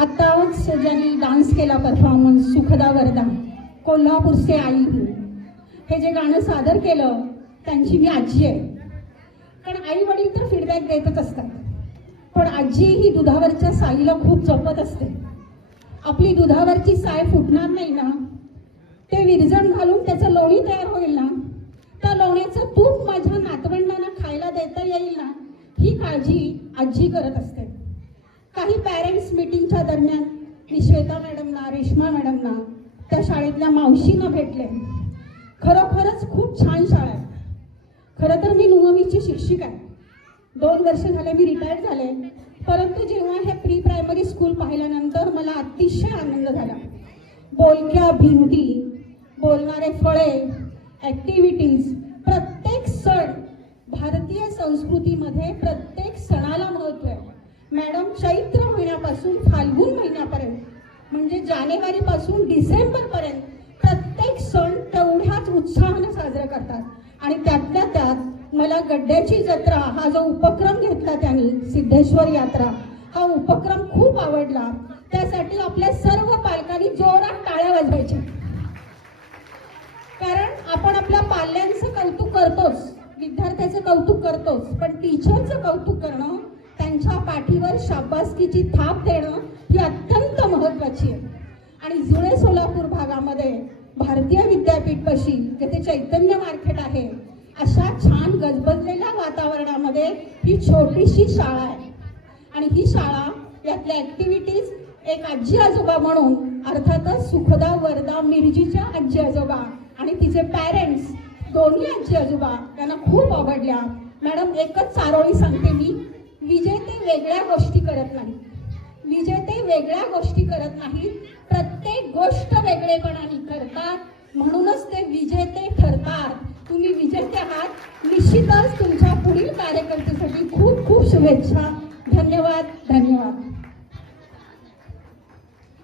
आत्ताच ज्यांनी डान्स केला परफॉर्मन्स सुखदा वरदा कोल्हापूर से आई हूँ हे जे गाणं सादर केलं त्यांची मी आजी आहे. कारण आई वडील तर फीडबॅक देतच असतात, पण आजी ही दुधावरच्या साईला खूप जपत असते. आपली दुधावरची साय फुटणार नाही ना, ते विरजण घालून त्याचं लोणी तयार होईल ना, त्या लोण्याचं तूप माझ्या नातवंडांना खायला देता येईल ना, ही काळजी आजी करत असते. काही पॅरेंट्स मीटिंगच्या दरम्यान मी श्वेता मॅडमना, रेश्मा मॅडमना, त्या शाळेतल्या मावशींना भेटले. खरोखरच खूप छान शाळा आहे. खरं तर मी नववीची शिक्षिका आहे. 2 वर्ष झाले मी रिटायर झाले, परंतु जेव्हा हे प्री प्रायमरी स्कूल पाहिल्यानंतर मला अतिशय आनंद झाला. बोलक्या भिंती, बोलणारे फळे, ॲक्टिव्हिटीज, प्रत्येक सण, भारतीय संस्कृतीमध्ये प्रत्येक सणाला महत्त्व आहे. मॅडम चैत्र महिन्यापासून फाल्गुन महिन्यापर्यंत म्हणजे जानेवारीपासून डिसेंबरपर्यंत प्रत्येक सण तेवढ्याच उत्साहाने साजरा करतात. आणि त्यातल्या त्यात मला गड्ड्याची जत्रा हा जो उपक्रम घेतला त्यांनी, सिद्धेश्वर यात्रा, हा उपक्रम खूप आवडला. त्यासाठी आपल्या सर्व पालकांनी जोरात टाळ्या वाजवायच्या. कारण आपण आपल्या पाल्यांचं कौतुक करतोच, विद्यार्थ्याचं कौतुक करतोच, पण टीचरचं कौतुक करणं, त्यांच्या पाठीवर शाबासकीची थाप देणं ही अत्यंत महत्त्वाची आहे. आणि जुळे सोलापूर भागामध्ये भारतीय विद्यापीठपाशी जिथे चैतन्य मार्केट आहे, अशा छान गजबजलेल्या वातावरणामध्ये ही छोटीशी शाळा आहे. आणि ही शाळा, यातल्या ॲक्टिव्हिटीज एक आजी आजोबा म्हणून, अर्थातच सुखदा वरदा मिरजीच्या आजी आजोबा आणि तिचे पॅरेंट्स दोन्ही आजी आजोबा यांना खूप आवडल्या. मॅडम, एकच चारोळी सांगते मी, विजेते वेगळ्या गोष्टी करत नाहीत. विजेते वेगळ्या गोष्टी करत नाहीत, प्रत्येक गोष्ट वेगळेपणाने करतात, म्हणूनच ते विजेते ठरतात. तुम्ही विजेते आहात. निश्चितच तुमच्या पुढील कार्यकर्त्यासाठी खूप खूप शुभेच्छा. धन्यवाद.